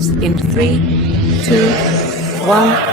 starts in 3, 2, 1.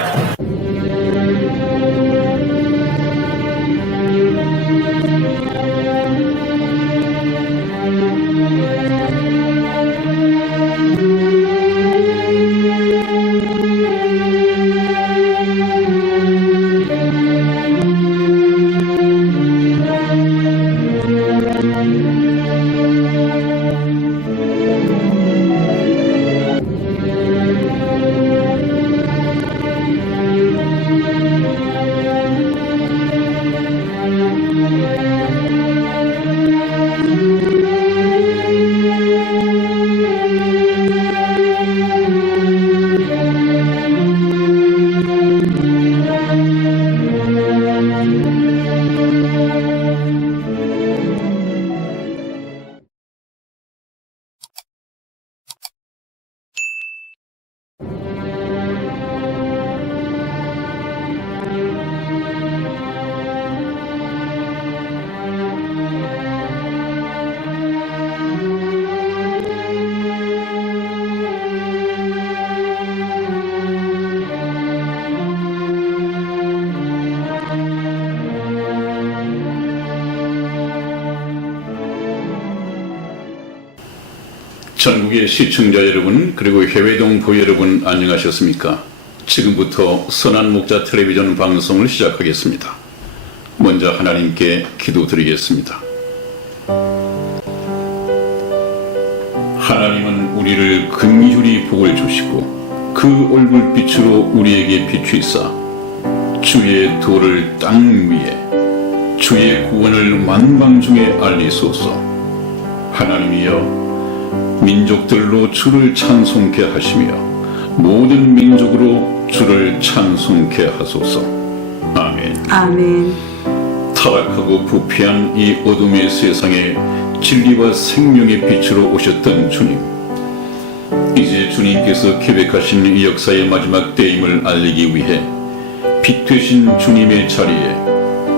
전국의 시청자 여러분, 그리고 해외 동포 여러분, 안녕하셨습니까? 지금부터 선한 목자 텔레비전 방송을 시작하겠습니다. 먼저 하나님께 기도드리겠습니다. 하나님은 우리를 긍휼히 복을 주시고 그 얼굴빛으로 우리에게 비추이사 주의 도를 땅 위에, 주의 구원을 만방 중에 알리소서. 하나님이여, 민족들로 주를 찬송케 하시며 모든 민족으로 주를 찬송케 하소서. 아멘. 아멘. 타락하고 부패한 이 어둠의 세상에 진리와 생명의 빛으로 오셨던 주님, 이제 주님께서 계획하신 이 역사의 마지막 때임을 알리기 위해 빛 되신 주님의 자리에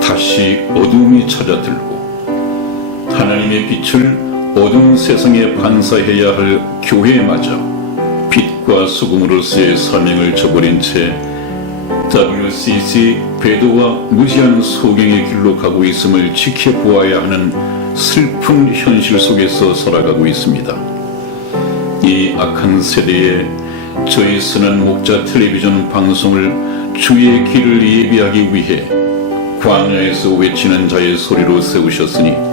다시 어둠이 찾아들고 하나님의 빛을 어두운 세상에 반사해야 할 교회마저 빛과 소금으로서의 사명을 저버린 채 WCC 배도와 무지한 소경의 길로 가고 있음을 지켜보아야 하는 슬픈 현실 속에서 살아가고 있습니다. 이 악한 세대에 저희 선한 목자 텔레비전 방송을 주의 길을 예비하기 위해 광야에서 외치는 자의 소리로 세우셨으니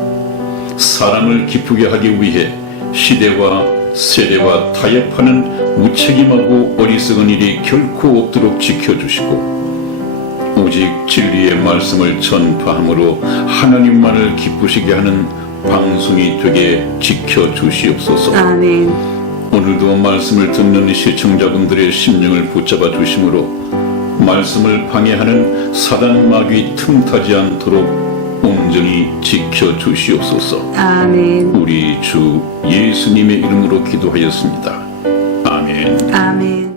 사람을 기쁘게 하기 위해 시대와 세대와 타협하는 무책임하고 어리석은 일이 결코 없도록 지켜주시고 오직 진리의 말씀을 전파함으로 하나님만을 기쁘시게 하는 방송이 되게 지켜주시옵소서. 아멘. 오늘도 말씀을 듣는 시청자분들의 심령을 붙잡아 주심으로 말씀을 방해하는 사단 마귀 틈타지 않도록 온전히 지켜주시옵소서. 아멘. 우리 주 예수님의 이름으로 기도하였습니다. 아멘. 아멘.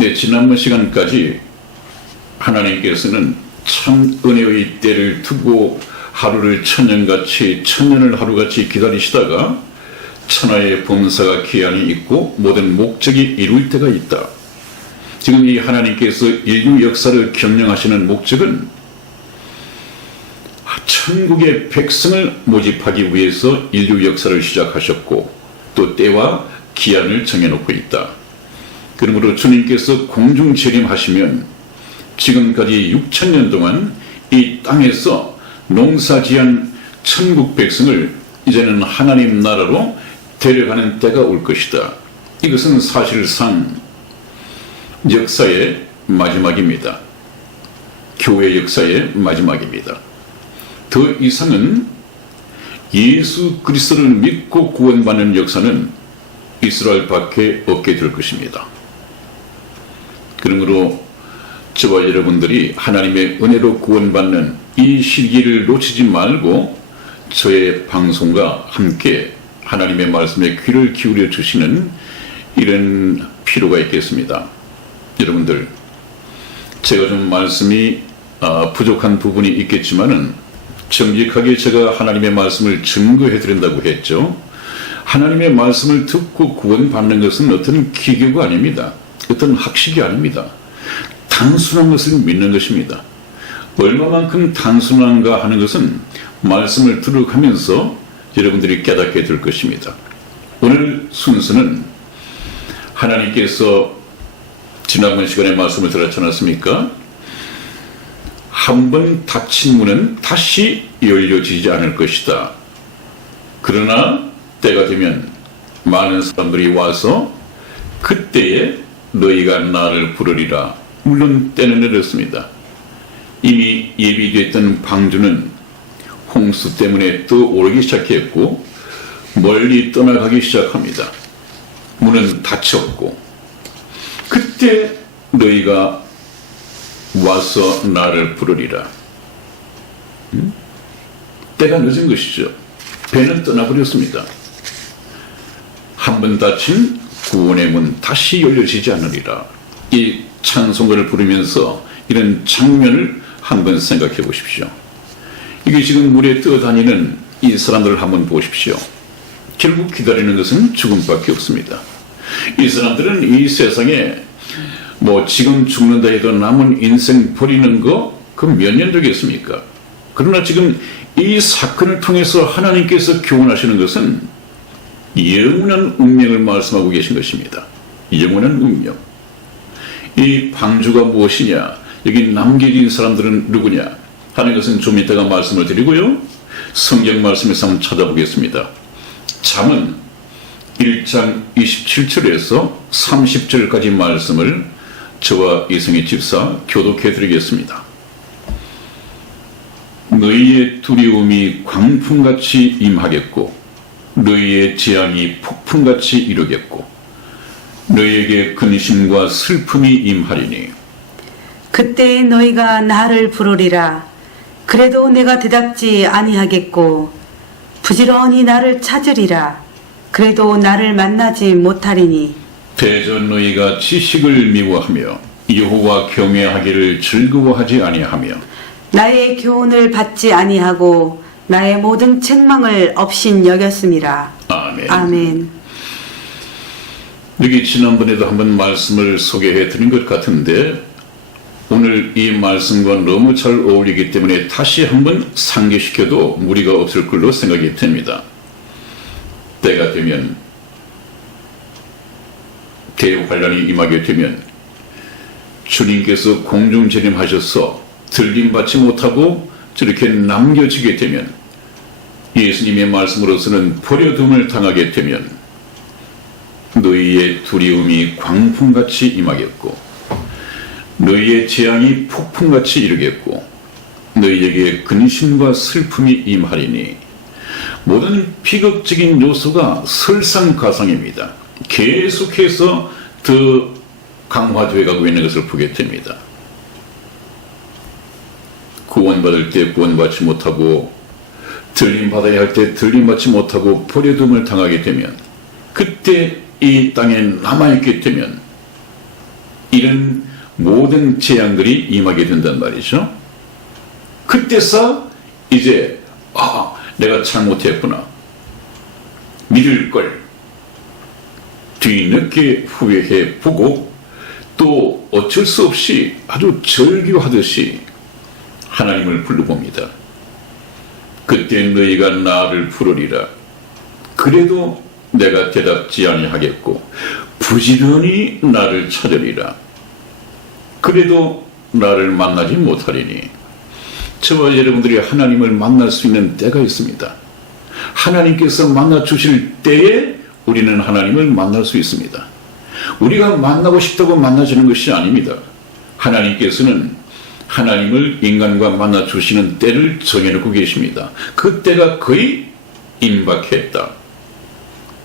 네, 지난번 시간까지 하나님께서는 참 은혜의 때를 두고 하루를 천년같이, 천년을 하루같이 기다리시다가 천하의 범사가 기한이 있고 모든 목적이 이룰 때가 있다. 지금 이 하나님께서 인류 역사를 경영하시는 목적은 천국의 백성을 모집하기 위해서 인류 역사를 시작하셨고 또 때와 기한을 정해놓고 있다. 그러므로 주님께서 공중 재림하시면 지금까지 6,000년 동안 이 땅에서 농사지은 천국 백성을 이제는 하나님 나라로 데려가는 때가 올 것이다. 이것은 사실상 역사의 마지막입니다. 교회 역사의 마지막입니다. 더 이상은 예수 그리스도를 믿고 구원받는 역사는 이스라엘밖에 없게 될 것입니다. 그러므로 저와 여러분들이 하나님의 은혜로 구원받는 이 시기를 놓치지 말고 저의 방송과 함께 하나님의 말씀에 귀를 기울여 주시는 이런 필요가 있겠습니다. 여러분들, 제가 좀 말씀이 부족한 부분이 있겠지만은 정직하게 제가 하나님의 말씀을 증거해 드린다고 했죠. 하나님의 말씀을 듣고 구원받는 것은 어떤 기교가 아닙니다. 어떤 학식이 아닙니다. 단순한 것을 믿는 것입니다. 얼마만큼 단순한가 하는 것은 말씀을 들어가면서 여러분들이 깨닫게 될 것입니다. 오늘 순서는 하나님께서 지난번 시간에 말씀을 드렸지 않았습니까? 한 번 닫힌 문은 다시 열려지지 않을 것이다. 그러나 때가 되면 많은 사람들이 와서 그때에 너희가 나를 부르리라. 물론 때는 늦었습니다. 이미 예비됐던 방주는 홍수 때문에 떠오르기 시작했고 멀리 떠나가기 시작합니다. 문은 닫혔고 그때 너희가 와서 나를 부르리라. 때가 늦은 것이죠. 배는 떠나버렸습니다. 한 번 닫힌 구원의 문 다시 열려지지 않으리라. 이 찬송가를 부르면서 이런 장면을 한번 생각해 보십시오. 이게 지금 물에 떠다니는 이 사람들을 한번 보십시오. 결국 기다리는 것은 죽음밖에 없습니다. 이 사람들은 이 세상에 지금 죽는다 해도 남은 인생 버리는 거 그 몇 년 되겠습니까? 그러나 지금 이 사건을 통해서 하나님께서 교훈하시는 것은 영원한 운명을 말씀하고 계신 것입니다. 영원한 운명. 이 방주가 무엇이냐, 여기 남겨진 사람들은 누구냐 하는 것은 좀 이따가 말씀을 드리고요. 성경 말씀에서 한번 찾아보겠습니다. 잠언 1장 27절에서 30절까지 말씀을 저와 이승희 집사 교독해 드리겠습니다. 너희의 두려움이 광풍같이 임하겠고 너희의 재앙이 폭풍같이 이루겠고 너희에게 근심과 슬픔이 임하리니 그때 너희가 나를 부르리라. 그래도 내가 대답지 아니하겠고 부지런히 나를 찾으리라. 그래도 나를 만나지 못하리니 대전 너희가 지식을 미워하며 여호와 경외하기를 즐거워하지 아니하며 나의 교훈을 받지 아니하고 나의 모든 책망을 업신 여겼음이라. 아멘. 아멘. 여기 지난번에도 한번 말씀을 소개해 드린 것 같은데 오늘 이 말씀과 너무 잘 어울리기 때문에 다시 한번 상기시켜도 무리가 없을 걸로 생각이 됩니다. 때가 되면 대환란이 임하게 되면 주님께서 공중 재림하셔서 들림받지 못하고 저렇게 남겨지게 되면 예수님의 말씀으로서는 버려둠을 당하게 되면 너희의 두려움이 광풍같이 임하겠고 너희의 재앙이 폭풍같이 이르겠고 너희에게 근심과 슬픔이 임하리니 모든 비극적인 요소가 설상가상입니다. 계속해서 더 강화되어 가고 있는 것을 보게 됩니다. 구원받을 때 구원받지 못하고 들림받아야 할 때 들림받지 못하고 버려둠을 당하게 되면 그때 이 땅에 남아있게 되면 이런 모든 재앙들이 임하게 된단 말이죠. 그때서 이제 내가 잘못했구나. 믿을 걸 뒤늦게 후회해 보고 또 어쩔 수 없이 아주 절규하듯이 하나님을 불러봅니다. 그때 너희가 나를 부르리라. 그래도 내가 대답지 아니하겠고 부지런히 나를 찾으리라. 그래도 나를 만나지 못하리니. 저와 여러분들이 하나님을 만날 수 있는 때가 있습니다. 하나님께서 만나 주실 때에 우리는 하나님을 만날 수 있습니다. 우리가 만나고 싶다고 만나주는 것이 아닙니다. 하나님께서는 하나님을 인간과 만나 주시는 때를 정해놓고 계십니다. 그 때가 거의 임박했다.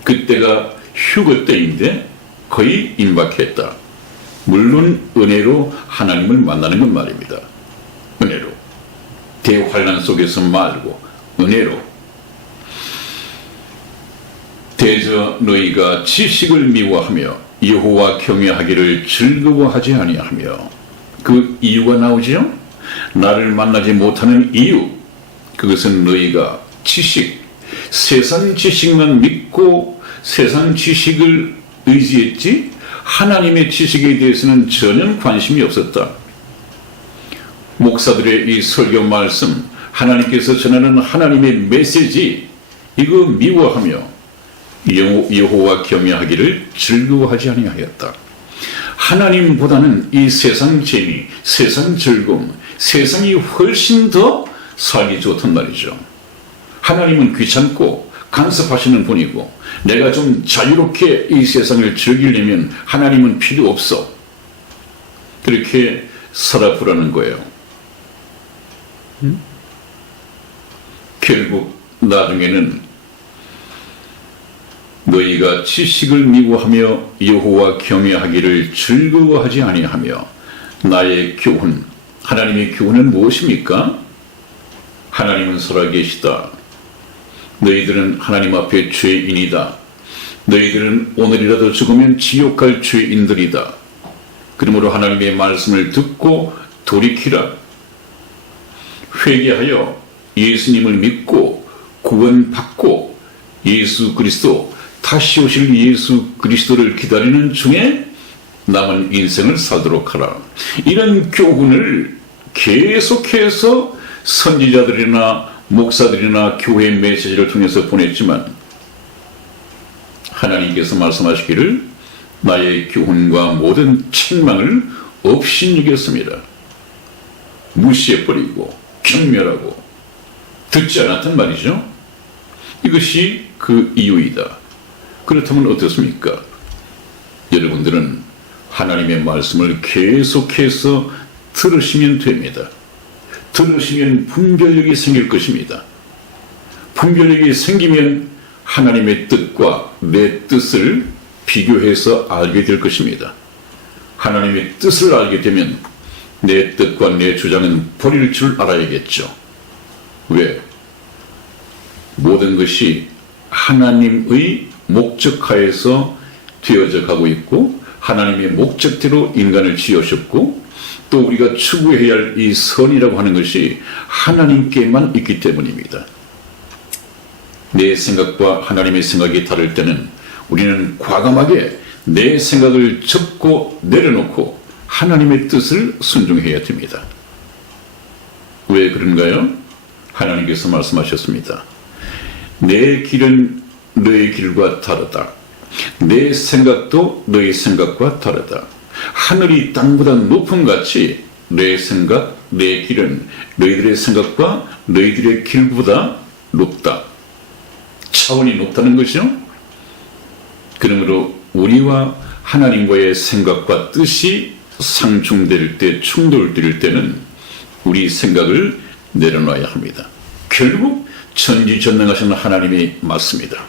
그 때가 휴거 때인데 거의 임박했다. 물론 은혜로 하나님을 만나는 건 말입니다. 은혜로. 대환난 속에서 말고 은혜로. 대저 너희가 지식을 미워하며 여호와 경외하기를 즐거워하지 아니하며. 그 이유가 나오지요? 나를 만나지 못하는 이유. 그것은 너희가 지식, 세상 지식만 믿고 세상 지식을 의지했지 하나님의 지식에 대해서는 전혀 관심이 없었다. 목사들의 이 설교 말씀, 하나님께서 전하는 하나님의 메시지, 이거 미워하며 여호와 경외하기를 즐거워하지 아니하였다. 하나님보다는 이 세상 재미, 세상 즐거움, 세상이 훨씬 더 살기 좋단 말이죠. 하나님은 귀찮고 간섭하시는 분이고 내가 좀 자유롭게 이 세상을 즐기려면 하나님은 필요 없어. 그렇게 살아보라는 거예요. 결국 나중에는 너희가 지식을 미워하며 여호와 경외하기를 즐거워하지 아니하며. 나의 교훈, 하나님의 교훈은 무엇입니까? 하나님은 살아계시다. 너희들은 하나님 앞에 죄인이다. 너희들은 오늘이라도 죽으면 지옥 갈 죄인들이다. 그러므로 하나님의 말씀을 듣고 돌이키라. 회개하여 예수님을 믿고 구원받고 예수 그리스도, 다시 오실 예수 그리스도를 기다리는 중에 남은 인생을 살도록 하라. 이런 교훈을 계속해서 선지자들이나 목사들이나 교회 메시지를 통해서 보냈지만 하나님께서 말씀하시기를 나의 교훈과 모든 책망을 업신여겼습니다. 무시해버리고 경멸하고 듣지 않았단 말이죠. 이것이 그 이유이다. 그렇다면 어떻습니까? 여러분들은 하나님의 말씀을 계속해서 들으시면 됩니다. 들으시면 분별력이 생길 것입니다. 분별력이 생기면 하나님의 뜻과 내 뜻을 비교해서 알게 될 것입니다. 하나님의 뜻을 알게 되면 내 뜻과 내 주장은 버릴 줄 알아야겠죠. 왜? 모든 것이 하나님의 목적하에서 되어져 가고 있고 하나님의 목적대로 인간을 지으셨고 또 우리가 추구해야 할 이 선이라고 하는 것이 하나님께만 있기 때문입니다. 내 생각과 하나님의 생각이 다를 때는 우리는 과감하게 내 생각을 접고 내려놓고 하나님의 뜻을 순종해야 됩니다. 왜 그런가요? 하나님께서 말씀하셨습니다. 내 길은 너의 길과 다르다. 내 생각도 너의 생각과 다르다. 하늘이 땅보다 높음 같이 내 생각, 내 길은 너희들의 생각과 너희들의 길보다 높다. 차원이 높다는 것이죠. 그러므로 우리와 하나님과의 생각과 뜻이 상충될 때, 충돌될 때는 우리 생각을 내려놔야 합니다. 결국 전지전능하신 하나님이 맞습니다.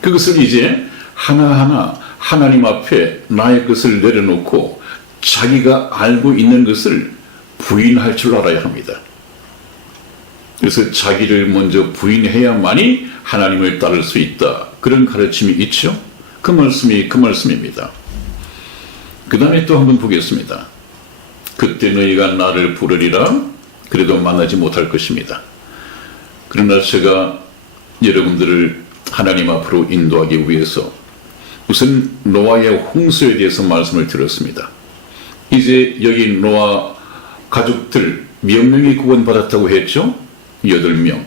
그것을 이제 하나하나 하나님 앞에 나의 것을 내려놓고 자기가 알고 있는 것을 부인할 줄 알아야 합니다. 그래서 자기를 먼저 부인해야만이 하나님을 따를 수 있다. 그런 가르침이 있죠. 그 말씀입니다. 그 다음에 또 한번 보겠습니다. 그때 너희가 나를 부르리라. 그래도 만나지 못할 것입니다. 그러나 제가 여러분들을 하나님 앞으로 인도하기 위해서 우선 노아의 홍수에 대해서 말씀을 드렸습니다. 이제 여기 노아 가족들 몇 명이 구원받았다고 했죠? 8명.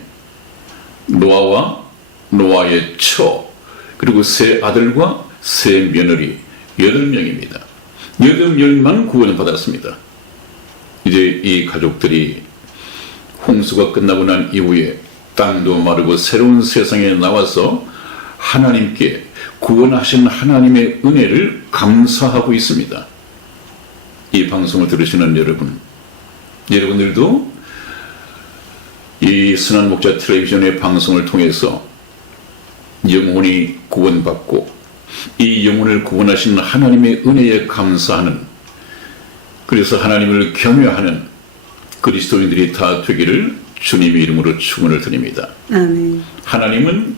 노아와 노아의 처 그리고 세 아들과 새 며느리 8명입니다. 8명만 구원을 받았습니다. 이제 이 가족들이 홍수가 끝나고 난 이후에 땅도 마르고 새로운 세상에 나와서 하나님께 구원하신 하나님의 은혜를 감사하고 있습니다. 이 방송을 들으시는 여러분들도 이 선한 목자 텔레비전의 방송을 통해서 영혼이 구원받고 이 영혼을 구원하신 하나님의 은혜에 감사하는, 그래서 하나님을 경외하는 그리스도인들이 다 되기를 주님의 이름으로 축원을 드립니다. 아멘. 하나님은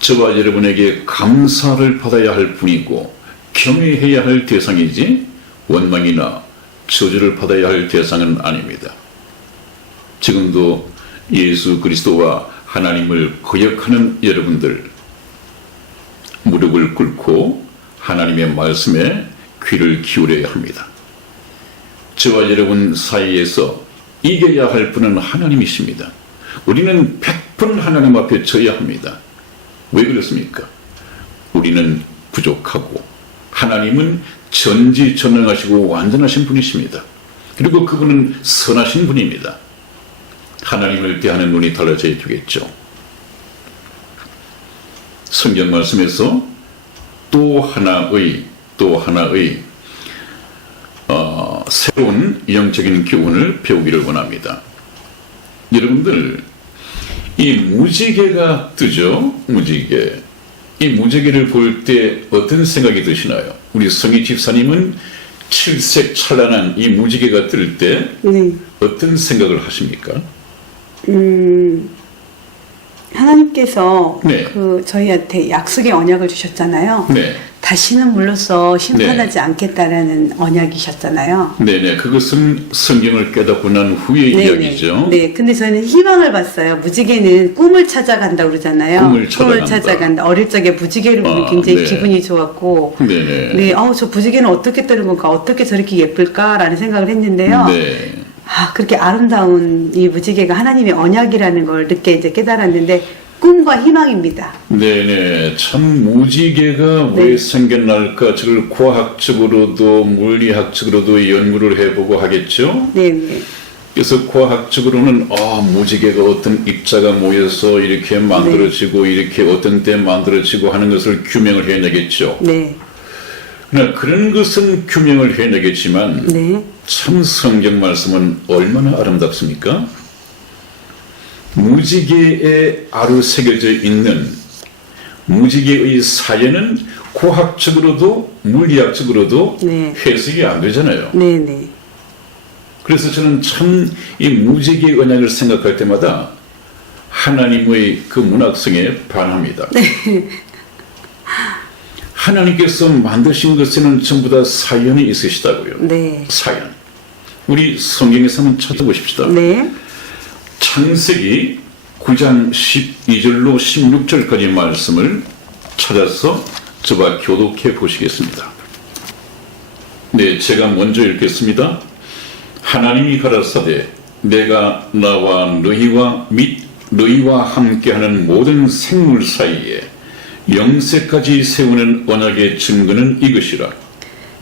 저와 여러분에게 감사를 받아야 할 분이고 경외해야 할 대상이지 원망이나 저주를 받아야 할 대상은 아닙니다. 지금도 예수 그리스도와 하나님을 거역하는 여러분들, 무릎을 꿇고 하나님의 말씀에 귀를 기울여야 합니다. 저와 여러분 사이에서 이겨야 할 분은 하나님이십니다. 우리는 100% 하나님 앞에 져야 합니다. 왜 그렇습니까? 우리는 부족하고 하나님은 전지전능하시고 완전하신 분이십니다. 그리고 그분은 선하신 분입니다. 하나님을 대하는 눈이 달라져야 되겠죠. 성경 말씀에서 또 하나의 새로운 영적인 교훈을 배우기를 원합니다. 여러분들, 이 무지개가 뜨죠? 무지개. 이 무지개를 볼 때 어떤 생각이 드시나요? 우리 성희 집사님은 칠색 찬란한 이 무지개가 뜰 때 네. 어떤 생각을 하십니까? 하나님께서 네. 저희한테 약속의 언약을 주셨잖아요. 네. 다시는 물로써 심판하지 않겠다라는 언약이셨잖아요. 네네. 그것은 성경을 깨닫고 난 후의 이야기죠. 네. 근데 저는 희망을 봤어요. 무지개는 꿈을 찾아간다고 그러잖아요. 꿈을 찾아간다. 어릴 적에 무지개를 보면 굉장히 네. 기분이 좋았고. 네네. 네. 저 무지개는 어떻게 뜨는 건가? 어떻게 저렇게 예쁠까라는 생각을 했는데요. 네. 그렇게 아름다운 이 무지개가 하나님의 언약이라는 걸 늦게 이제 깨달았는데 꿈과 희망입니다. 네네. 참 무지개가 왜 생겨날까? 저를 과학적으로도 물리학적으로도 연구를 해보고 하겠죠. 네. 그래서 과학적으로는 무지개가 어떤 입자가 모여서 이렇게 만들어지고 이렇게 어떤 때 만들어지고 하는 것을 규명을 해내겠죠. 네. 그러나 그런 것은 규명을 해내겠지만 네. 참 성경 말씀은 얼마나 아름답습니까? 무지개에 아루새겨져 있는 무지개의 사연은 과학적으로도 물리학적으로도 네. 해석이 안 되잖아요. 네네. 그래서 저는 참 이 무지개 언약을 생각할 때마다 하나님의 그 문학성에 반합니다. 하나님께서 만드신 것에는 전부 다 사연이 있으시다고요. 네. 사연. 우리 성경에서 한번 찾아보십시다. 네. 창세기 9장 12절로 16절까지 말씀을 찾아서 저와 교독해 보시겠습니다. 네, 제가 먼저 읽겠습니다. 하나님이 가라사대 내가 나와 너희와 및 너희와 함께하는 모든 생물 사이에 영세까지 세우는 언약의 증거는 이것이라.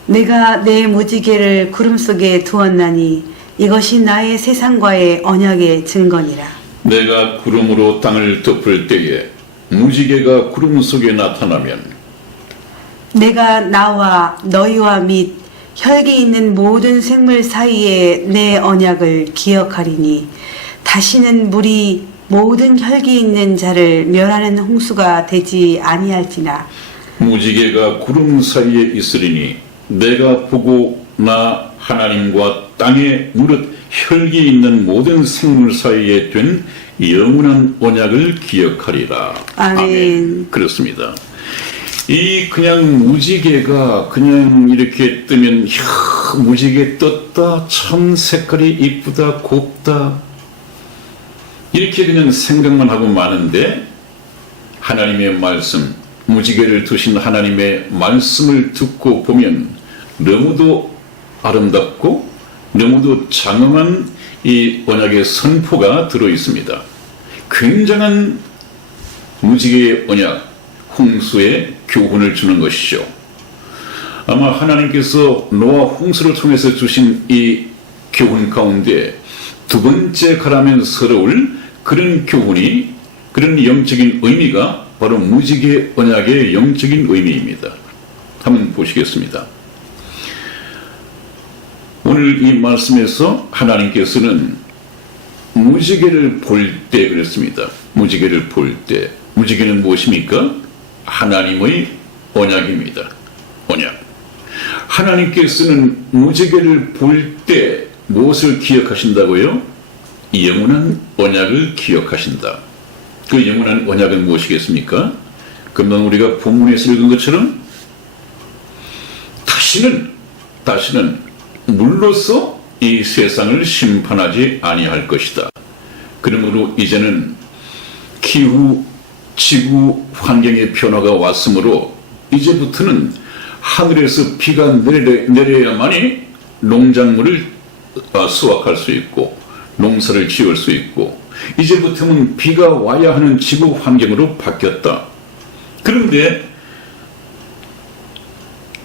내가 내 무지개를 구름 속에 두었나니 이것이 나의 세상과의 언약의 증거니라. 내가 구름으로 땅을 덮을 때에 무지개가 구름 속에 나타나면 내가 나와 너희와 및 혈기 있는 모든 생물 사이에 내 언약을 기억하리니 다시는 물이 모든 혈기 있는 자를 멸하는 홍수가 되지 아니할지나. 무지개가 구름 사이에 있으리니 내가 보고 나 하나님과 땅에 무릇 혈기 있는 모든 생물 사이에 된 영원한 언약을 기억하리라. 아멘. 그렇습니다. 이 그냥 무지개가 그냥 이렇게 뜨면 무지개 떴다, 참 색깔이 이쁘다, 곱다, 이렇게 그냥 생각만 하고 마는데 하나님의 말씀, 무지개를 두신 하나님의 말씀을 듣고 보면 너무도 아름답고 너무도 장엄한 이 언약의 선포가 들어 있습니다. 굉장한 무지개의 언약, 홍수의 교훈을 주는 것이죠. 아마 하나님께서 노아 홍수를 통해서 주신 이 교훈 가운데 두 번째 가라면 서러울 그런 교훈이, 그런 영적인 의미가 바로 무지개 언약의 영적인 의미입니다. 한번 보시겠습니다. 오늘 이 말씀에서 하나님께서는 무지개를 볼 때 그랬습니다. 무지개를 볼 때. 무지개는 무엇입니까? 하나님의 언약입니다. 언약. 하나님께서는 무지개를 볼 때 무엇을 기억하신다고요? 영원한 언약을 기억하신다. 그 영원한 언약은 무엇이겠습니까? 금방 우리가 본문에서 읽은 것처럼 다시는 물로서 이 세상을 심판하지 아니할 것이다. 그러므로 이제는 기후, 지구 환경의 변화가 왔으므로 이제부터는 하늘에서 비가 내려야만이 농작물을 수확할 수 있고 농사를 지을 수 있고 이제부터는 비가 와야 하는 지구 환경으로 바뀌었다. 그런데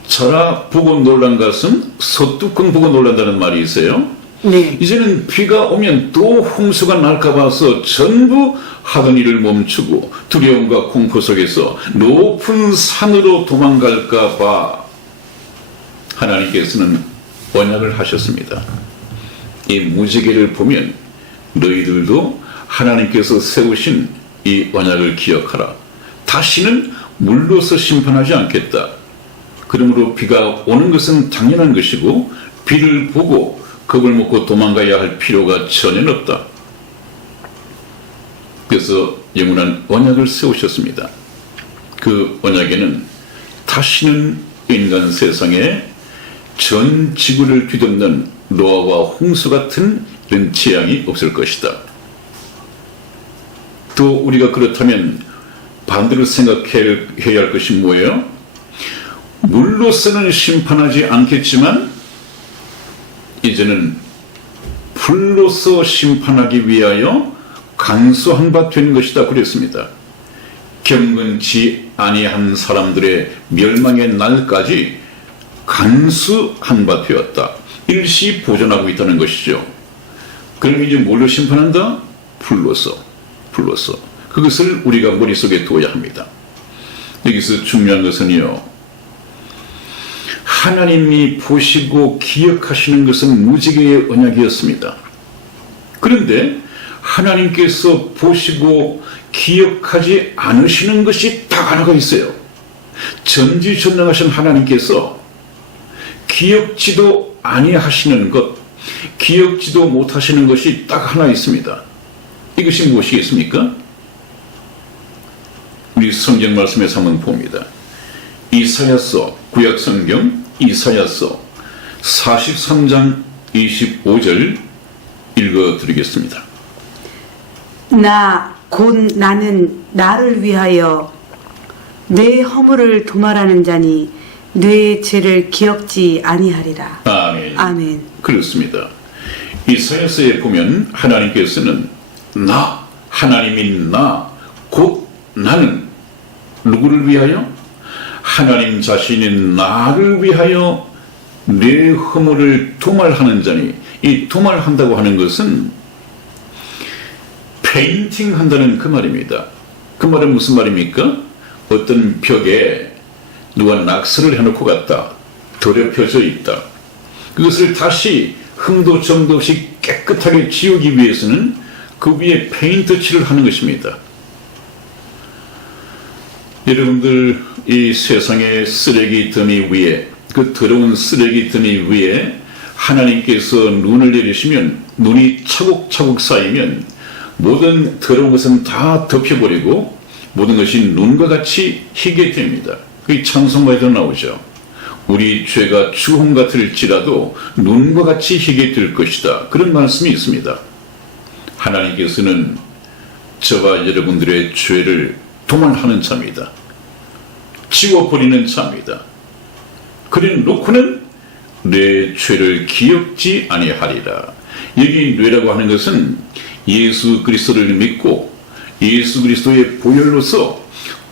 자라 보고 놀란 것은 서뚜껑 보고 놀란다는 말이 있어요. 네. 이제는 비가 오면 또 홍수가 날까 봐서 전부 하던 일을 멈추고 두려움과 공포 속에서 높은 산으로 도망갈까 봐 하나님께서는 언약을 하셨습니다. 이 무지개를 보면 너희들도 하나님께서 세우신 이 언약을 기억하라. 다시는 물로서 심판하지 않겠다. 그러므로 비가 오는 것은 당연한 것이고 비를 보고 겁을 먹고 도망가야 할 필요가 전혀 없다. 그래서 영원한 언약을 세우셨습니다. 그 언약에는 다시는 인간 세상에 전 지구를 뒤덮는 노아와 홍수 같은 이런 재앙이 없을 것이다. 또 우리가 그렇다면 반대로 생각해야 할 것이 뭐예요? 물로서는 심판하지 않겠지만 이제는 불로서 심판하기 위하여 간수한 바 된 것이다 그랬습니다. 경건치 아니한 사람들의 멸망의 날까지 간수한 바 되었다. 일시 보존하고 있다는 것이죠. 그럼 이제 뭘로 심판한다? 불로서. 그것을 우리가 머릿속에 두어야 합니다. 여기서 중요한 것은요, 하나님이 보시고 기억하시는 것은 무지개의 언약이었습니다. 그런데 하나님께서 보시고 기억하지 않으시는 것이 딱 하나가 있어요. 전지전능하신 하나님께서 기억지도 아니하시는 것, 기억지도 못하시는 것이 딱 하나 있습니다. 이것이 무엇이겠습니까? 우리 성경 말씀에서 한번 봅니다. 이사야서, 구약성경 이사야서 43장 25절 읽어드리겠습니다. 곧 나는 나를 위하여 뇌 허물을 도말하는 자니 뇌의 죄를 기억지 아니하리라. 아멘. 아멘. 그렇습니다. 이사야서에 보면 하나님께서는 하나님인 곧 나는 누구를 위하여? 하나님 자신인 나를 위하여 뇌 허물을 도말하는 자니, 이 도말한다고 하는 것은 페인팅 한다는 그 말입니다. 그 말은 무슨 말입니까? 어떤 벽에 누가 낙서를 해놓고 갔다. 더럽혀져 있다. 그것을 다시 흠도 점도 없이 깨끗하게 지우기 위해서는 그 위에 페인트 칠을 하는 것입니다. 여러분들, 이 세상의 쓰레기 더미 위에, 그 더러운 쓰레기 더미 위에 하나님께서 눈을 내리시면 눈이 차곡차곡 쌓이면 모든 더러운 것은 다 덮여버리고 모든 것이 눈과 같이 희게 됩니다. 그 찬송가에도 나오죠. 우리 죄가 주홍 같을지라도 눈과 같이 희게 될 것이다. 그런 말씀이 있습니다. 하나님께서는 저와 여러분들의 죄를 도말하는 자입니다. 지워버리는 자입니다. 그래 놓고는 내 죄를 기억지 아니하리라. 여기 뇌라고 하는 것은 예수 그리스도를 믿고 예수 그리스도의 보혈로서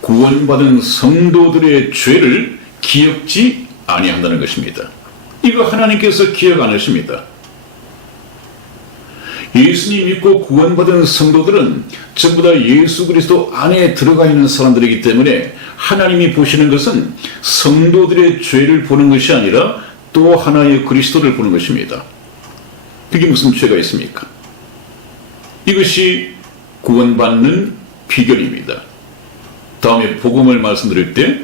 구원받은 성도들의 죄를 기억지 아니한다는 것입니다. 이거 하나님께서 기억 안 하십니다. 예수님 믿고 구원받은 성도들은 전부 다 예수 그리스도 안에 들어가 있는 사람들이기 때문에 하나님이 보시는 것은 성도들의 죄를 보는 것이 아니라 또 하나의 그리스도를 보는 것입니다. 그게 무슨 죄가 있습니까? 이것이 구원받는 비결입니다. 다음에 복음을 말씀드릴 때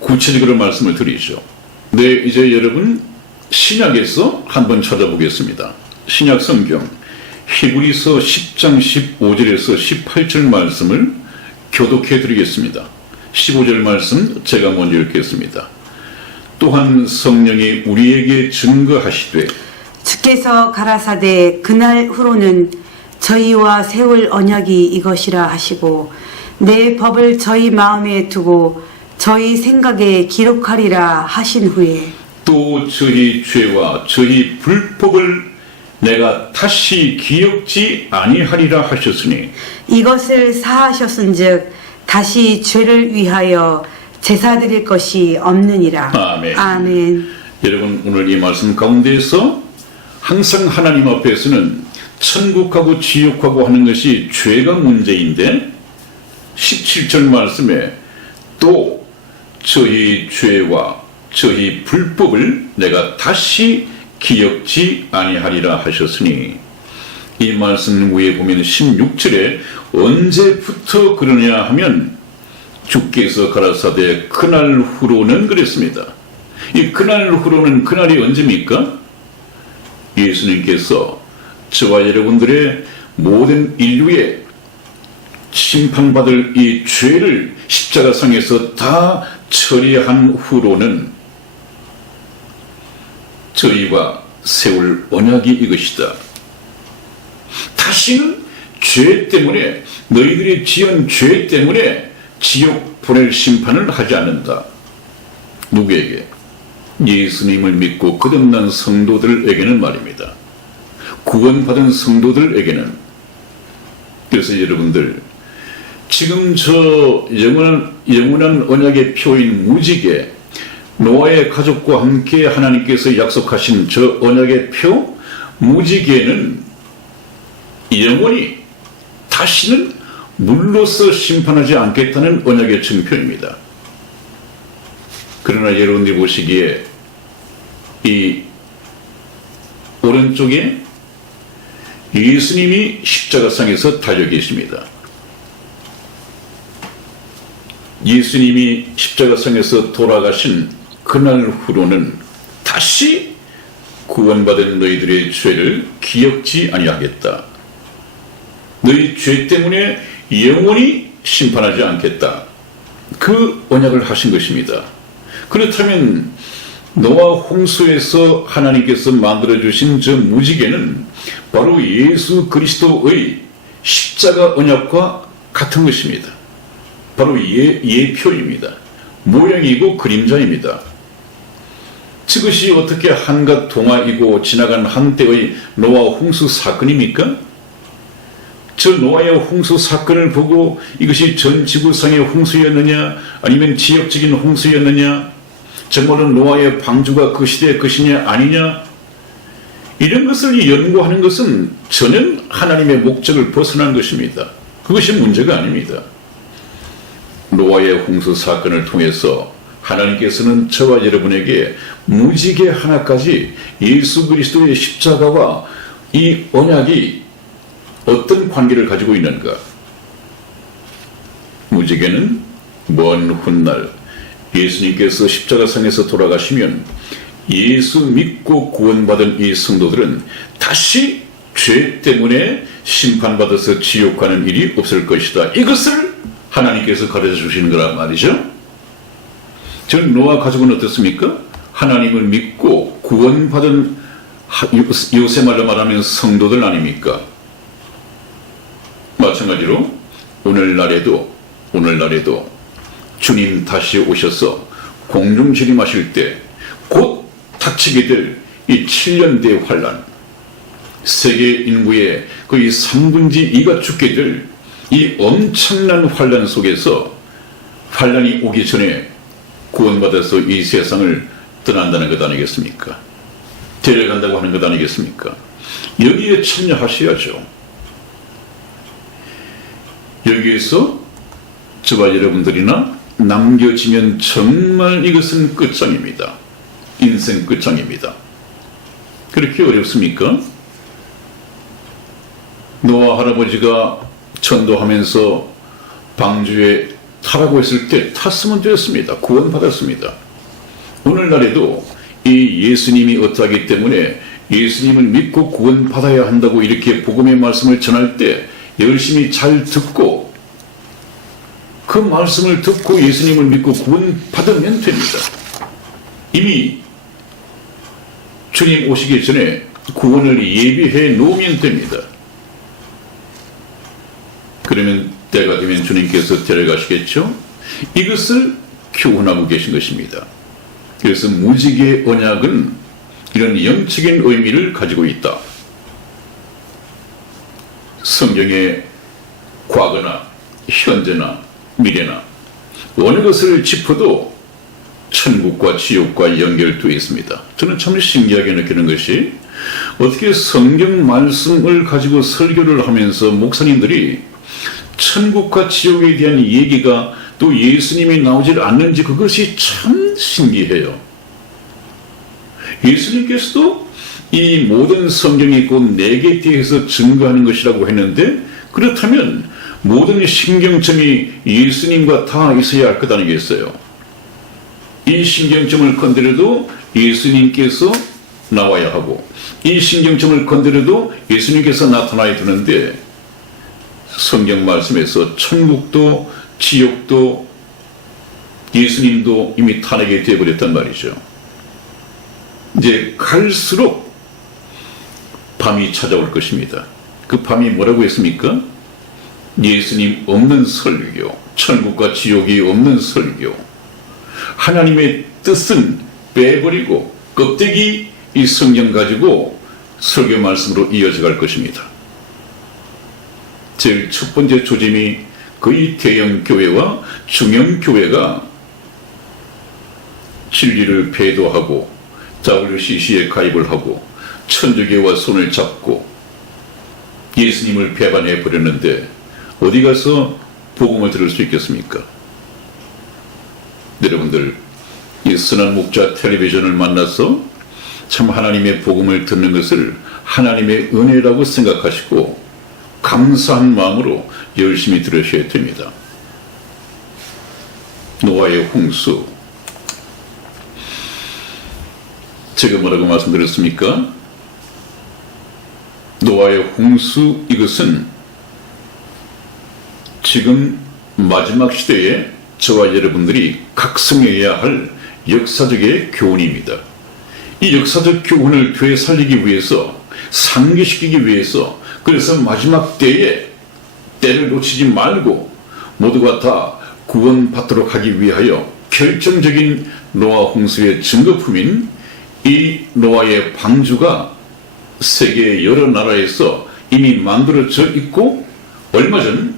구체적으로 말씀을 드리죠. 네, 이제 여러분 신약에서 한번 찾아보겠습니다. 신약 성경 히브리서 10장 15절에서 18절 말씀을 교독해 드리겠습니다. 15절 말씀 제가 먼저 읽겠습니다. 또한 성령이 우리에게 증거하시되 주께서 가라사대 그날 후로는 저희와 세울 언약이 이것이라 하시고 내 법을 저희 마음에 두고 저희 생각에 기록하리라 하신 후에 또 저희 죄와 저희 불법을 내가 다시 기억지 아니하리라 하셨으니 이것을 사하셨은즉 다시 죄를 위하여 제사 드릴 것이 없느니라. 아멘. 아멘. 여러분 오늘 이 말씀 가운데에서 항상 하나님 앞에서는 천국하고 지옥하고 하는 것이 죄가 문제인데 17절 말씀에 또 저희 죄와 저희 불법을 내가 다시 기억지 아니하리라 하셨으니 이 말씀 위에 보면 16절에 언제부터 그러냐 하면 주께서 가라사대 그날 후로는 그랬습니다. 이 그날 후로는 그날이 언제입니까? 예수님께서 저와 여러분들의 모든 인류의 심판받을 이 죄를 십자가상에서 다 처리한 후로는 저희와 세울 언약이 이것이다. 다시는 죄 때문에 너희들이 지은 죄 때문에 지옥 보낼 심판을 하지 않는다. 누구에게? 예수님을 믿고 거듭난 성도들에게는 말입니다. 구원받은 성도들에게는. 그래서 여러분들 지금 저 영원한 언약의 표인 무지개 노아의 가족과 함께 하나님께서 약속하신 저 언약의 표 무지개는 영원히 다시는 물로서 심판하지 않겠다는 언약의 증표입니다. 그러나 여러분들이 보시기에 이 오른쪽에 예수님이 십자가상에서 달려 계십니다. 예수님이 십자가상에서 돌아가신 그날 후로는 다시 구원받은 너희들의 죄를 기억지 아니하겠다. 너희 죄 때문에 영원히 심판하지 않겠다. 그 언약을 하신 것입니다. 그렇다면 노아 홍수에서 하나님께서 만들어주신 저 무지개는 바로 예수 그리스도의 십자가 언약과 같은 것입니다. 바로 예표입니다. 모양이고 그림자입니다. 저것이 어떻게 한갓 동화이고 지나간 한때의 노아 홍수 사건입니까? 저 노아의 홍수 사건을 보고 이것이 전 지구상의 홍수였느냐 아니면 지역적인 홍수였느냐 정말로 노아의 방주가 그 시대의 것이냐 아니냐 이런 것을 연구하는 것은 전혀 하나님의 목적을 벗어난 것입니다. 그것이 문제가 아닙니다. 노아의 홍수 사건을 통해서 하나님께서는 저와 여러분에게 무지개 하나까지 예수 그리스도의 십자가와 이 언약이 어떤 관계를 가지고 있는가? 무지개는 먼 훗날 예수님께서 십자가상에서 돌아가시면 예수 믿고 구원받은 이 성도들은 다시 죄 때문에 심판받아서 지옥 가는 일이 없을 것이다. 이것을 하나님께서 가르쳐 주시는 거란 말이죠. 전 노아 가족은 어떻습니까? 하나님을 믿고 구원받은 요새 말로 말하면 성도들 아닙니까? 마찬가지로 오늘날에도 주님 다시 오셔서 공중 재림하실 때 곧 닥치게 될 이 7년 대환란, 세계 인구의 거의 3분의 2가 죽게 될 이 엄청난 환란 속에서 환란이 오기 전에 구원받아서 이 세상을 떠난다는 것 아니겠습니까? 데려간다고 하는 것 아니겠습니까? 여기에 참여하셔야죠. 여기에서 저와 여러분들이나 남겨지면 정말 이것은 끝장입니다. 인생 끝장입니다. 그렇게 어렵습니까? 노아 할아버지가 전도하면서 방주에 타라고 했을 때 탔으면 되었습니다. 구원받았습니다. 오늘날에도 이 예수님이 어떠하기 때문에 예수님을 믿고 구원받아야 한다고 이렇게 복음의 말씀을 전할 때 열심히 잘 듣고 그 말씀을 듣고 예수님을 믿고 구원받으면 됩니다. 이미 주님 오시기 전에 구원을 예비해 놓으면 됩니다. 그러면 때가 되면 주님께서 데려가시겠죠? 이것을 교훈하고 계신 것입니다. 그래서 무지개 언약은 이런 영적인 의미를 가지고 있다. 성경의 과거나 현재나 미래나 어느 것을 짚어도 천국과 지옥과 연결되어 있습니다. 저는 참 신기하게 느끼는 것이 어떻게 성경 말씀을 가지고 설교를 하면서 목사님들이 천국과 지옥에 대한 얘기가 또 예수님이 나오질 않는지 그것이 참 신기해요. 예수님께서도 이 모든 성경이 곧 내게 대해서 증거하는 것이라고 했는데 그렇다면 모든 신경점이 예수님과 다 있어야 할 것 아니겠어요? 이 신경점을 건드려도 예수님께서 나와야 하고 이 신경점을 건드려도 예수님께서 나타나야 되는데 성경 말씀에서 천국도 지옥도 예수님도 이미 탄핵이 되어버렸단 말이죠. 이제 갈수록 밤이 찾아올 것입니다. 그 밤이 뭐라고 했습니까? 예수님 없는 설교, 천국과 지옥이 없는 설교, 하나님의 뜻은 빼버리고 껍데기 이 성경 가지고 설교 말씀으로 이어져 갈 것입니다. 제일 첫 번째 조짐이 거의 대형 교회와 중형 교회가 진리를 배도하고 WCC에 가입을 하고 천주교와 손을 잡고 예수님을 배반해 버렸는데 어디 가서 복음을 들을 수 있겠습니까? 여러분들 이 선한 목자 텔레비전을 만나서 참 하나님의 복음을 듣는 것을 하나님의 은혜라고 생각하시고 감사한 마음으로 열심히 들으셔야 됩니다. 노아의 홍수, 제가 뭐라고 말씀드렸습니까? 노아의 홍수, 이것은 지금 마지막 시대에 저와 여러분들이 각성해야 할 역사적인 교훈입니다. 이 역사적 교훈을 되살리기 위해서, 상기시키기 위해서, 그래서 마지막 때에 때를 놓치지 말고 모두가 다 구원받도록 하기 위하여 결정적인 노아 홍수의 증거품인 이 노아의 방주가 세계 여러 나라에서 이미 만들어져 있고 얼마 전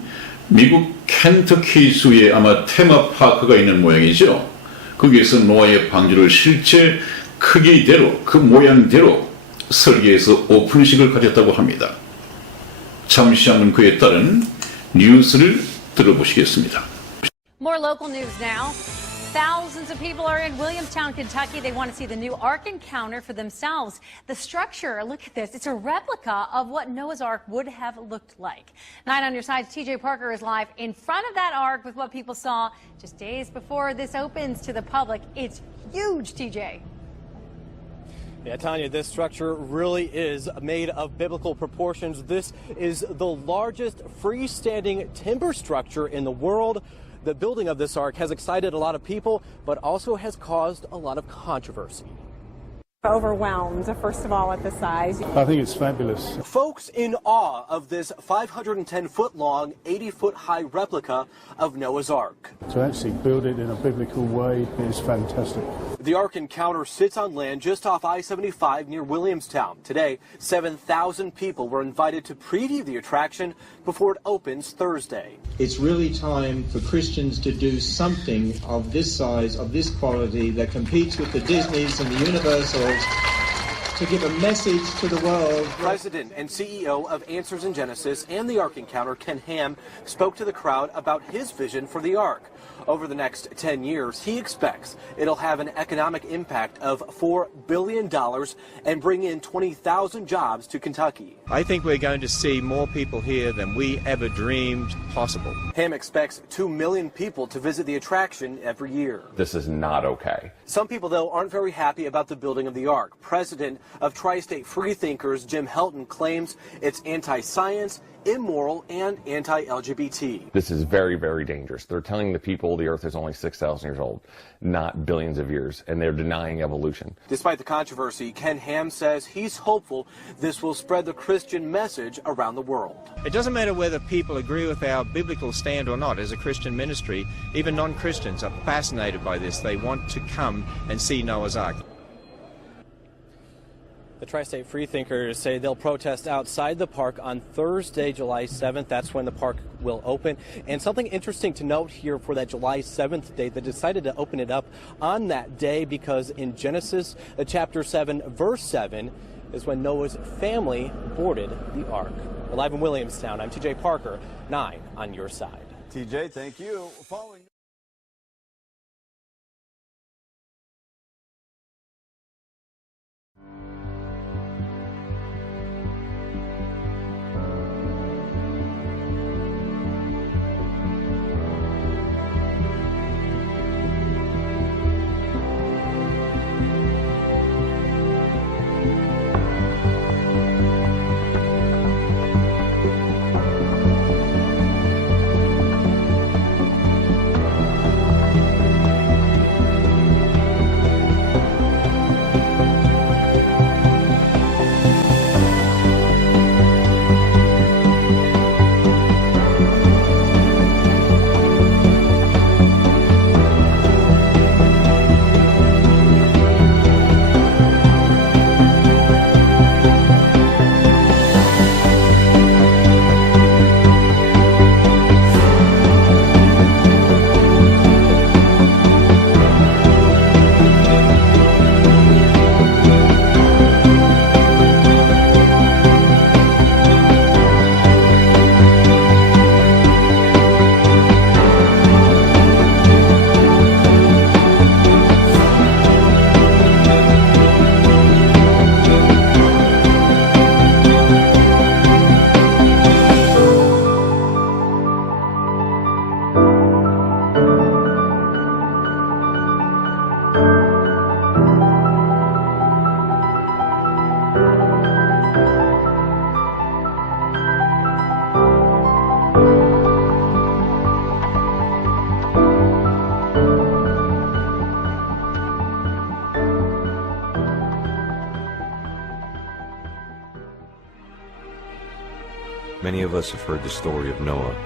미국 켄터키주에 아마 테마파크가 있는 모양이죠. 거기에서 노아의 방주를 실제 크기대로 그 모양대로 설계해서 오픈식을 가졌다고 합니다. 잠시 한번 그에 따른 뉴스를 들어보시겠습니다. More local news now. Thousands of people are in Williamstown, Kentucky. They want to see the new Ark Encounter for themselves. The structure, look at this, it's a replica of what Noah's Ark would have looked like. 9 on your side's TJ Parker is live in front of that Ark with what people saw just days before this opens to the public. It's huge, TJ. Yeah, Tanya, this structure really is made of biblical proportions. This is the largest freestanding timber structure in the world. The building of this ark has excited a lot of people, but also has caused a lot of controversy. Overwhelmed, first of all, at the size. I think it's fabulous. Folks in awe of this 510-foot-long, 80-foot-high replica of Noah's Ark. To actually build it in a biblical way is fantastic. The Ark Encounter sits on land just off I-75 near Williamstown. Today, 7,000 people were invited to preview the attraction before it opens Thursday. It's really time for Christians to do something of this size, of this quality, that competes with the Disneys and the Universals, to give a message to the world. President and CEO of Answers in Genesis and the Ark Encounter, Ken Ham, spoke to the crowd about his vision for the Ark. Over the next 10 years, he expects it'll have an economic impact of $4 billion and bring in 20,000 jobs to Kentucky. I think we're going to see more people here than we ever dreamed possible. Ham expects 2 million people to visit the attraction every year. This is not okay. Some people, though, aren't very happy about the building of the Ark. President of Tri-State Freethinkers Jim Helton claims it's anti-science, immoral, and anti-LGBT. This is very, very dangerous. They're telling the people the Earth is only 6,000 years old, not billions of years, and they're denying evolution. Despite the controversy, Ken Ham says he's hopeful this will spread the Christian message around the world. It doesn't matter whether people agree with our biblical stand or not. As a Christian ministry, even non-Christians are fascinated by this. They want to come and see Noah's Ark. The Tri-State Freethinkers say they'll protest outside the park on Thursday, July 7th. That's when the park will open. And something interesting to note here for that July 7th date, they decided to open it up on that day because in Genesis chapter 7, verse 7, is when Noah's family boarded the Ark. We're live in Williamstown. I'm TJ Parker, 9 on your side. TJ, thank you. Following Many of us have heard the story of Noah,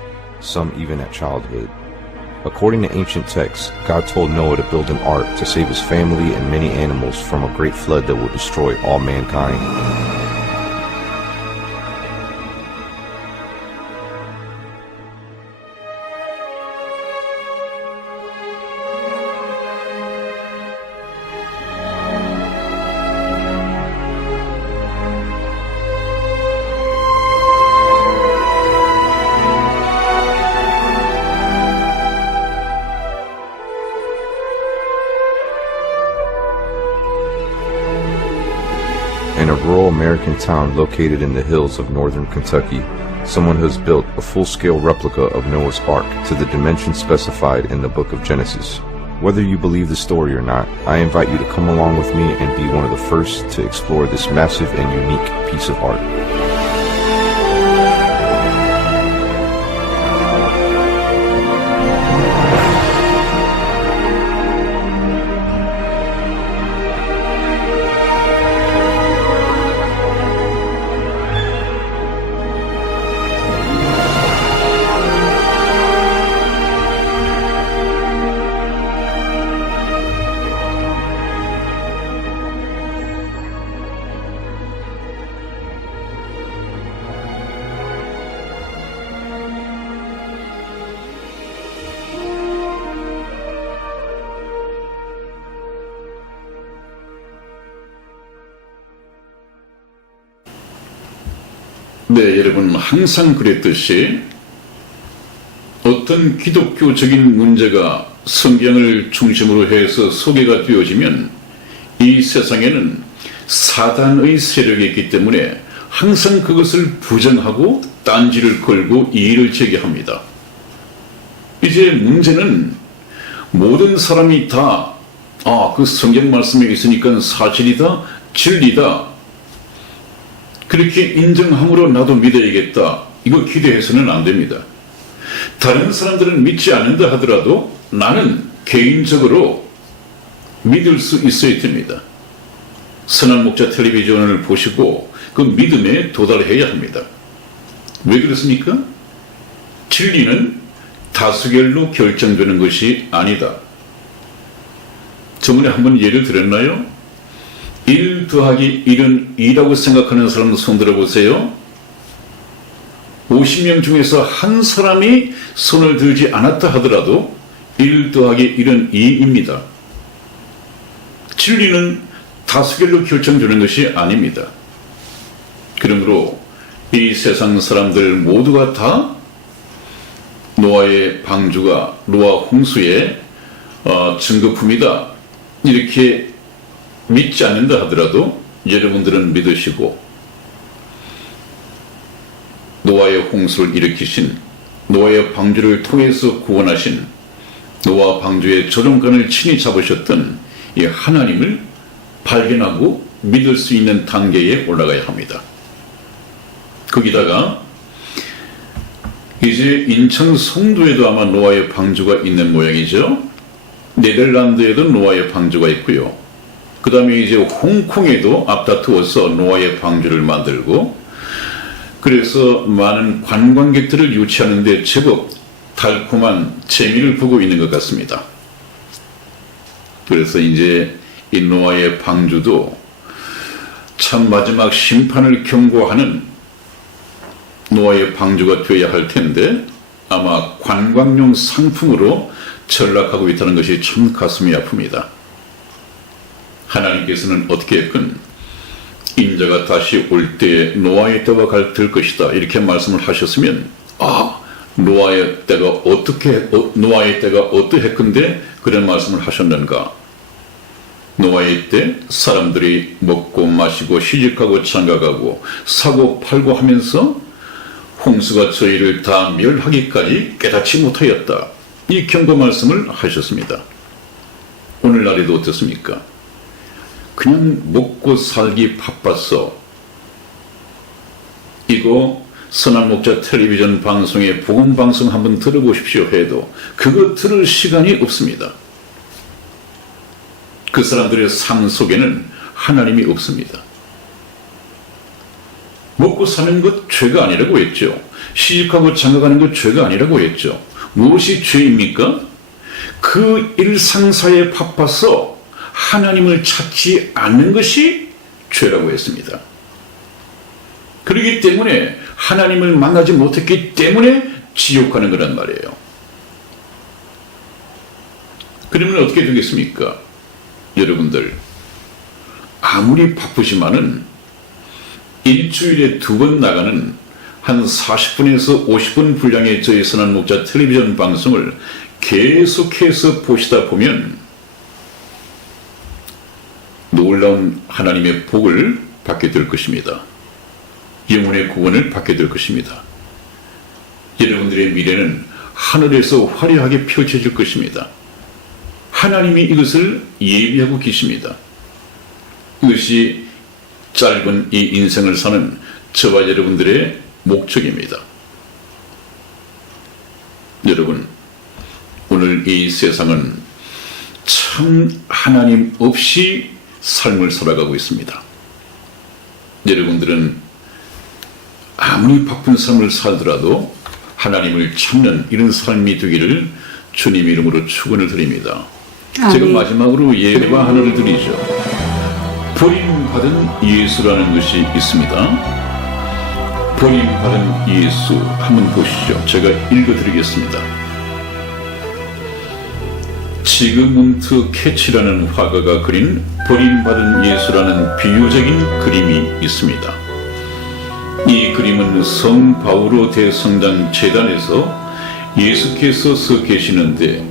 some even at childhood. According to ancient texts, God told Noah to build an ark to save his family and many animals from a great flood that will destroy all mankind. In a rural American town located in the hills of northern Kentucky, someone has built a full-scale replica of Noah's Ark to the dimensions specified in the book of Genesis. Whether you believe the story or not, I invite you to come along with me and be one of the first to explore this massive and unique piece of art. 네, 여러분 항상 그랬듯이 어떤 기독교적인 문제가 성경을 중심으로 해서 소개가 되어지면 이 세상에는 사단의 세력이 있기 때문에 항상 그것을 부정하고 딴지를 걸고 이의를 제기합니다. 이제 문제는 모든 사람이 다 그 성경 말씀에 있으니까 사실이다, 진리다, 그렇게 인정함으로 나도 믿어야겠다, 이거 기대해서는 안 됩니다. 다른 사람들은 믿지 않는다 하더라도 나는 개인적으로 믿을 수 있어야 됩니다. 선한 목자 텔레비전을 보시고 그 믿음에 도달해야 합니다. 왜 그렇습니까? 진리는 다수결로 결정되는 것이 아니다. 저번에 한번 예를 들었나요? 1 더하기 1은 2라고 생각하는 사람 손 들어보세요. 50명 중에서 한 사람이 손을 들지 않았다 하더라도 1 더하기 1은 2입니다. 진리는 다수결로 결정되는 것이 아닙니다. 그러므로 이 세상 사람들 모두가 다 노아의 방주가 노아 홍수의 증거품이다, 이렇게 믿지 않는다 하더라도 여러분들은 믿으시고 노아의 홍수를 일으키신, 노아의 방주를 통해서 구원하신, 노아 방주의 조종관을 친히 잡으셨던 이 하나님을 발견하고 믿을 수 있는 단계에 올라가야 합니다. 거기다가 이제 인천 송도에도 아마 노아의 방주가 있는 모양이죠. 네덜란드에도 노아의 방주가 있고요. 그 다음에 이제 홍콩에도 앞다투어서 노아의 방주를 만들고, 그래서 많은 관광객들을 유치하는데 제법 달콤한 재미를 보고 있는 것 같습니다. 그래서 이제 이 노아의 방주도 참 마지막 심판을 경고하는 노아의 방주가 되어야 할 텐데 아마 관광용 상품으로 전락하고 있다는 것이 참 가슴이 아픕니다. 하나님께서는 어떻게 했건 인자가 다시 올 때에 노아의 때와 같을 것이다, 이렇게 말씀을 하셨으면 노아의 때가 어떠했건데 그런 말씀을 하셨는가. 노아의 때 사람들이 먹고 마시고 시집가고 장가가고 사고 팔고 하면서 홍수가 저희를 다 멸하기까지 깨닫지 못하였다, 이 경고 말씀을 하셨습니다. 오늘날에도 어떻습니까? 그냥 먹고 살기 바빠서 이거 선한 목자 텔레비전 방송에 복음 방송 한번 들어보십시오 해도 그거 들을 시간이 없습니다. 그 사람들의 삶 속에는 하나님이 없습니다. 먹고 사는 것 죄가 아니라고 했죠. 시집가고 장가가는 것 죄가 아니라고 했죠. 무엇이 죄입니까? 그 일상사에 바빠서 하나님을 찾지 않는 것이 죄라고 했습니다. 그렇기 때문에 하나님을 만나지 못했기 때문에 지옥 가는 거란 말이에요. 그러면 어떻게 되겠습니까? 여러분들 아무리 바쁘지만은 일주일에 2번 나가는 한 40분에서 50분 분량의 저희 선한 목자 텔레비전 방송을 계속해서 보시다 보면 놀라운 하나님의 복을 받게 될 것입니다. 영혼의 구원을 받게 될 것입니다. 여러분들의 미래는 하늘에서 화려하게 펼쳐질 것입니다. 하나님이 이것을 예비하고 계십니다. 이것이 짧은 이 인생을 사는 저와 여러분들의 목적입니다. 여러분, 오늘 이 세상은 참 하나님 없이 삶을 살아가고 있습니다. 여러분들은 아무리 바쁜 삶을 살더라도 하나님을 찾는 이런 삶이 되기를 주님 이름으로 축원을 드립니다. 제가 마지막으로 예배와 하나를 드리죠. 버림받은 예수라는 것이 있습니다. 버림받은 예수 한번 보시죠. 제가 읽어드리겠습니다. 지그문트 캐치라는 화가가 그린 버림받은 예수라는 비유적인 그림이 있습니다. 이 그림은 성 바오로 대성당 재단에서 예수께서 서 계시는데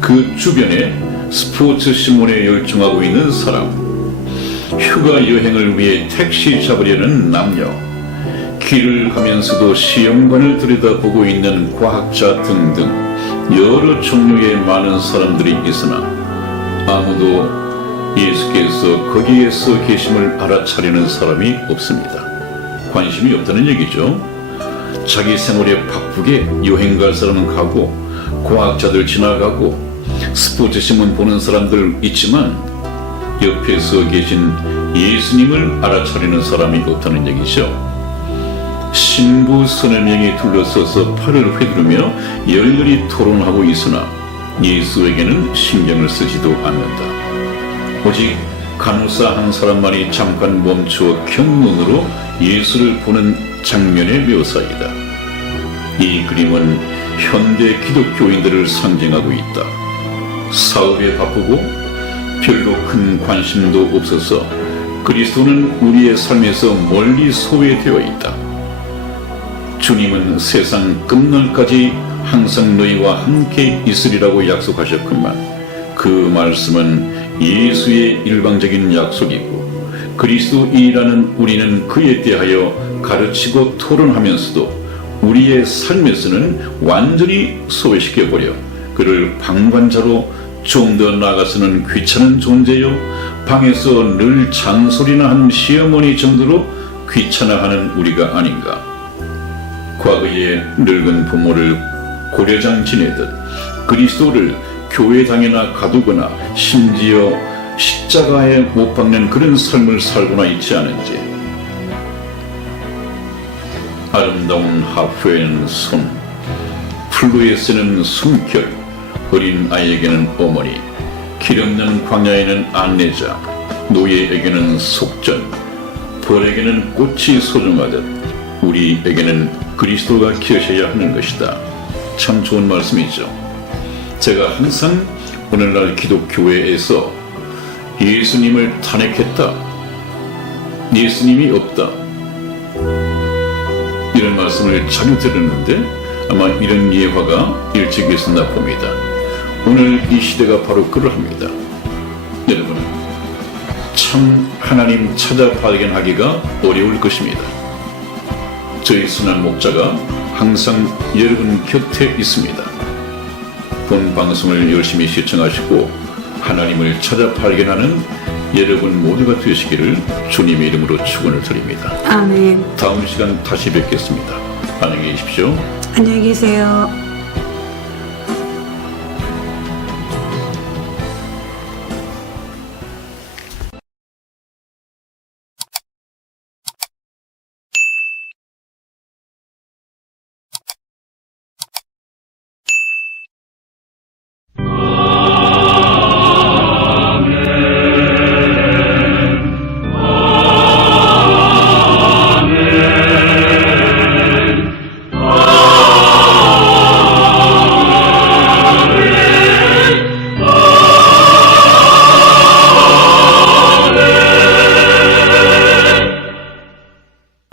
그 주변에 스포츠 신문에 열중하고 있는 사람, 휴가 여행을 위해 택시 잡으려는 남녀, 길을 가면서도 시험관을 들여다보고 있는 과학자 등등 여러 종류의 많은 사람들이 있으나 아무도 예수께서 거기에 서 계심을 알아차리는 사람이 없습니다. 관심이 없다는 얘기죠. 자기 생활에 바쁘게 여행 갈 사람은 가고 과학자들 지나가고 스포츠 신문 보는 사람들 있지만 옆에 서 계신 예수님을 알아차리는 사람이 없다는 얘기죠. 신부 서너 명이 둘러서서 팔을 휘두르며 열렬히 토론하고 있으나 예수에게는 신경을 쓰지도 않는다. 오직 간호사 한 사람만이 잠깐 멈추어 경문으로 예수를 보는 장면의 묘사이다. 이 그림은 현대 기독교인들을 상징하고 있다. 사업에 바쁘고 별로 큰 관심도 없어서 그리스도는 우리의 삶에서 멀리 소외되어 있다. 주님은 세상 끝날까지 항상 너희와 함께 있으리라고 약속하셨건만 그 말씀은 예수의 일방적인 약속이고 그리스도인이라는 우리는 그에 대하여 가르치고 토론하면서도 우리의 삶에서는 완전히 소외시켜버려 그를 방관자로 좀 더 나아가서는 귀찮은 존재요 방에서 늘 잔소리나 하는 시어머니 정도로 귀찮아하는 우리가 아닌가. 과거에 늙은 부모를 고려장 지내듯 그리스도를 교회당에나 가두거나 심지어 십자가에 못 박는 그런 삶을 살고나 있지 않은지. 아름다운 하프에는 손, 플루에스는 숨결, 어린 아이에게는 어머니, 길없는 광야에는 안내자, 노예에게는 속전, 벌에게는 꽃이 소중하듯 우리에게는 그리스도가 계셔야 하는 것이다. 참 좋은 말씀이죠. 제가 항상 오늘날 기독교회에서 예수님을 탄핵했다, 예수님이 없다, 이런 말씀을 자주 들었는데 아마 이런 예화가 일찍 있었나 봅니다. 오늘 이 시대가 바로 그러합니다. 여러분, 참 하나님 찾아 발견하기가 어려울 것입니다. 저희 순환 목자가 항상 여러분 곁에 있습니다. 본 방송을 열심히 시청하시고 하나님을 찾아 발견하는 여러분 모두가 되시기를 주님의 이름으로 축원을 드립니다. 아멘. 다음 시간 다시 뵙겠습니다. 안녕히 계십시오. 안녕히 계세요.